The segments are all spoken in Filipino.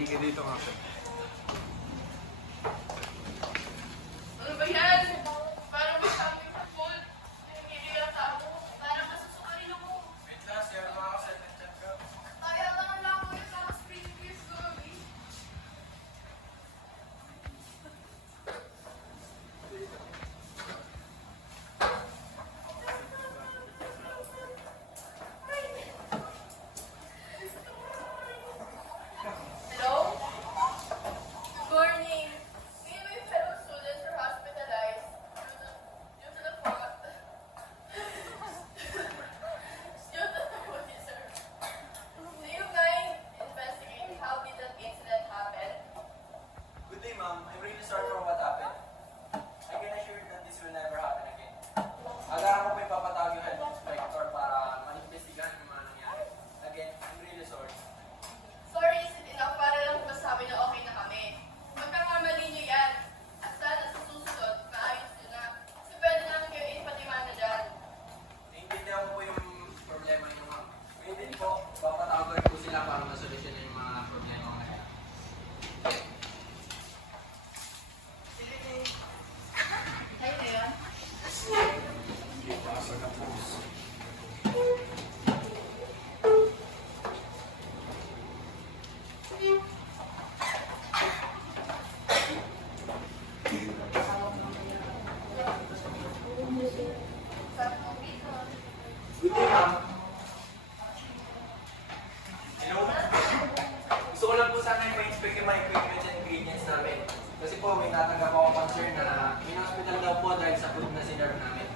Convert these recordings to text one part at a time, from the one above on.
Sige dito nga. Ano ba yan? Parang masabi ka food. Hindi lang tao. Parang masusukarin ako. Wait lang, siya mga kasi chat ka. Kaya lang ako yung sa spring quiz ko. Hello? Good morning. Me and my fellow students were hospitalized due to the fog. Due to the body, sir. Do you mind investigating how did that incident happen? Good day, ma'am. I'm really sorry for what happened. I can assure you that this will never happen again. Agaran ko po ipapatawag yung health inspector para ma-investigahan yung mga nangyari. Again, I'm really sorry. Sorry isn't enough para lang masabi na okay na kami. Magkakamali niyo yan. At sana sa susunod, maayos nyo na. Kasi pwede namin kayo ipatimana dyan. Naiintindihan ko po yung problema niyo, ma'am. Ngayon din po, papatawagan ko sila para masolusyon yung mga problema ko na yan. Kayo na yun? Good day, ma'am. Hello? Gusto ko lang po sana i-inspect yung mga equipments and ingredients namin. Kasi po, may natanggap ako concern na in-hospital daw po dahil sa food na sinerve namin.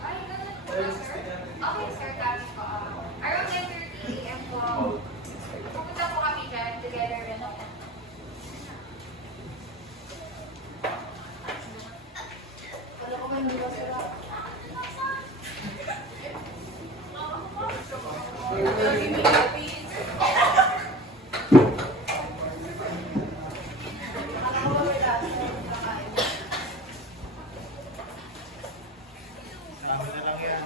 Ay, ganun po ba, sir? Okay, sir, tapos po. Around 10:30 a.m. po, pupunta po kami dyan together with Wala ko ba hindi ba sila? Lagi may happy. Ako ba may lahat? Tama na lang yan.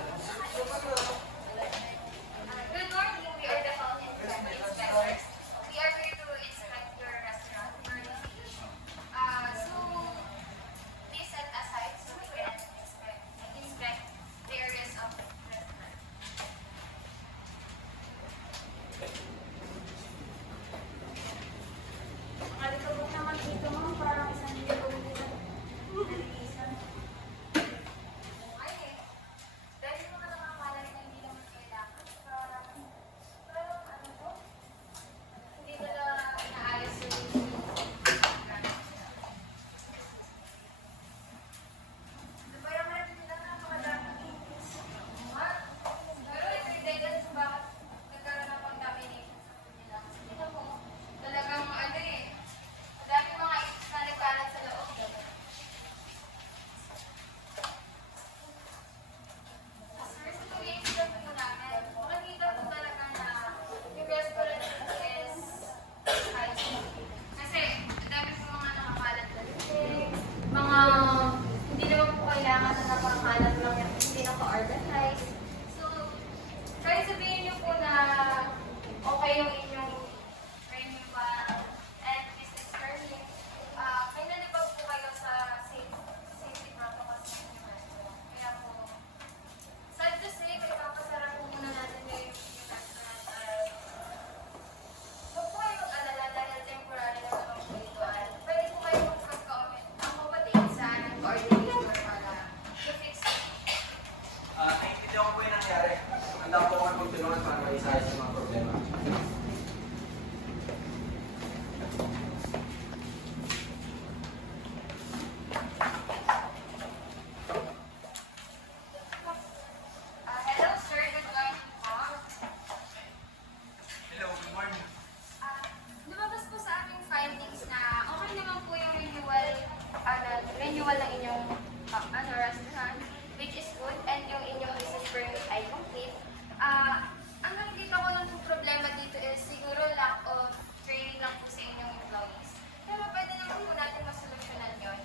Good morning, we are the health inspectors. We are here to inspect your restaurant for the fish. So, please set aside so we can inspect the areas of the restaurant. Malikabog naman dito, ma'am. Parang isang nilabog dito. Nalilisan. Ay, eh. Dahil yung mga nakakalat na hindi naman kailangan. Pero ano po? Hindi nila inaayos yung Parang marami nila na mga daming inputs. Pero everyday dahil sa bakit nagkaroon ng contamination sa food nila. Hindi na po. Talagang ano eh. Madaming mga inputs na nagkalat sa loob. Sir, sa pag-i-inspect po namin, makikita po talaga na yung restaurant is hygiene. Kasi, ang dami po mga nakakalat na lubig, mga hindi naman po kailangan na nakakalat lang yung hindi naka-organize. So, kahit sabihin niyo po na okay yung inyong menu ba and business permit, pinalibag po kayo sa safety protocols ng inyong restaurant. Kaya po, sad to say, may papasara po muna natin yung restaurant. Huwag po kayong mag-alala dahil temporary lang naman po ito. Pwede po kayo mag-accommodate sa coordinator para to-fix it. Naiintindihan ko po yung nangyari. Handa po ako magtulungan para maisayos yung mga problema. Hello sir, good morning po. Hello, good morning. Lumabas po sa aming findings na okay naman po yung renewal ng inyong restaurant, which is good, and yung inyong business permit ay complete. Ang nakikita ko lang yung problema dito is siguro lack of training lang po sa inyong employees. Pero pwede naman po natin masolusyonan yun.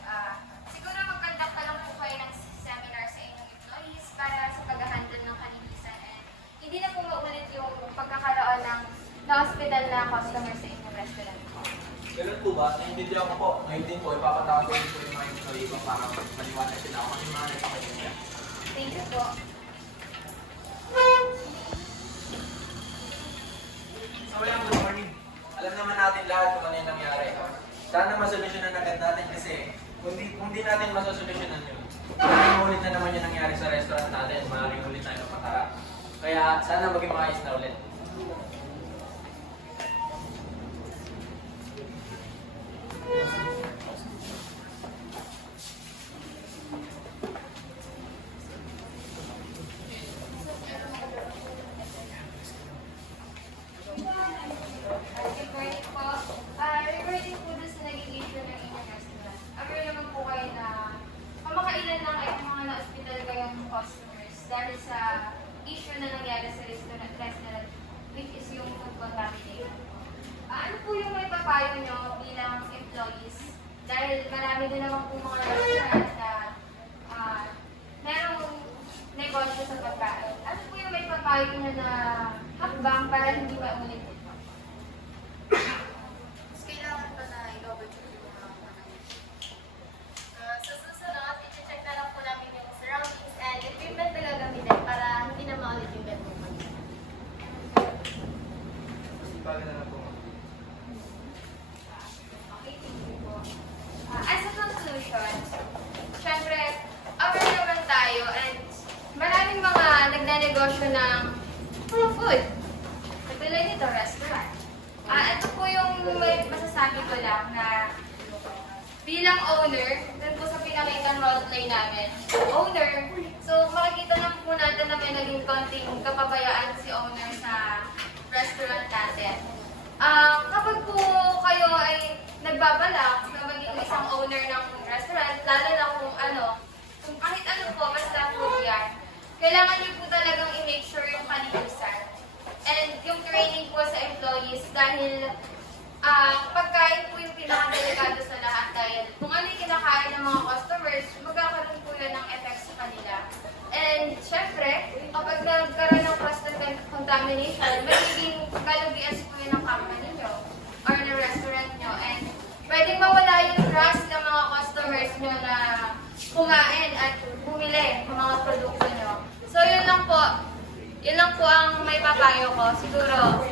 Siguro mag-conduct ka lang po kayo ng seminar sa inyong employees para sa pag-handle ng kalinisan and hindi na po maulit yung pagkakaroon ng na-hospital na customer sa inyong restaurant po. Ganun po ba? Naiintindihan ko po. Ngayon din po, ipapatawag ko din po yung mga employee ko para maliwanag sila ako yung mga nagpapalingya. Thank you po. So, ayan, good morning. Alam naman natin lahat kung ano yung nangyari. Sana masolusyonan agad natin kasi kung di natin masosolusyonan yun, maaaring ulit na naman yung nangyari sa restaurant natin. Maaaring ulit tayo napatara. Kaya sana maging maayos na ulit. Good morning po. Regarding po dun sa naging issue ng inyong restaurant, aware naman po kayo na kamakailan lang ay mga na-hospital kayong customers dahil sa issue na nangyari sa restaurant which is yung food contamination. Ano po yung may papayo nyo bilang employees? Dahil marami din naman po mga restaurant na merong negosyo sa pagkain. Ano po yung may papayo nyo na hakbang para hindi maulit ito? Mas kailangan pa na i-double check yung mga sa susunod, i-check na lang po namin yung surroundings and equipment na gagamitin para hindi na maulit yung bed mo. Sipagan na lang po. Okay, thank you po. As a conclusion, syempre, aware naman tayo and maraming mga nagnanegosyo ng food. Katulad nito, restaurant. Ito po yung may masasabi ko lang na bilang owner, dun po sa pinakitang roleplay namin, owner, so makikita lang po natin na may naging konting kapabayaan si owner sa restaurant natin. Kapag po kayo ay nagbabalak na maging isang owner ng restaurant, lalo na kung kahit ano po, basta food yan, kailangan niyo po talagang i-make sure yung kalinisan. And yung training po sa employees dahil pagkain po yung pinakadelikado sa lahat dahil kung ano yung kinakain ng mga customers, magkakaroon po yun ng effect sa kanila. And syempre, kapag nagkaroon ng cross-contamination, magiging kalugian po yun ng company nyo or ng restaurant nyo. And pwedeng mawala yung trust ng mga customers nyo na kumain at bumili ng mga produkto nyo. So yun lang po. Yun lang po ang may papayo ko. Siguro,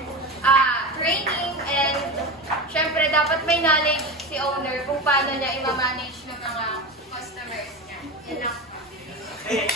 training and syempre dapat may knowledge si owner kung paano niya i-manage ng mga customers niya. Yun lang. Hey,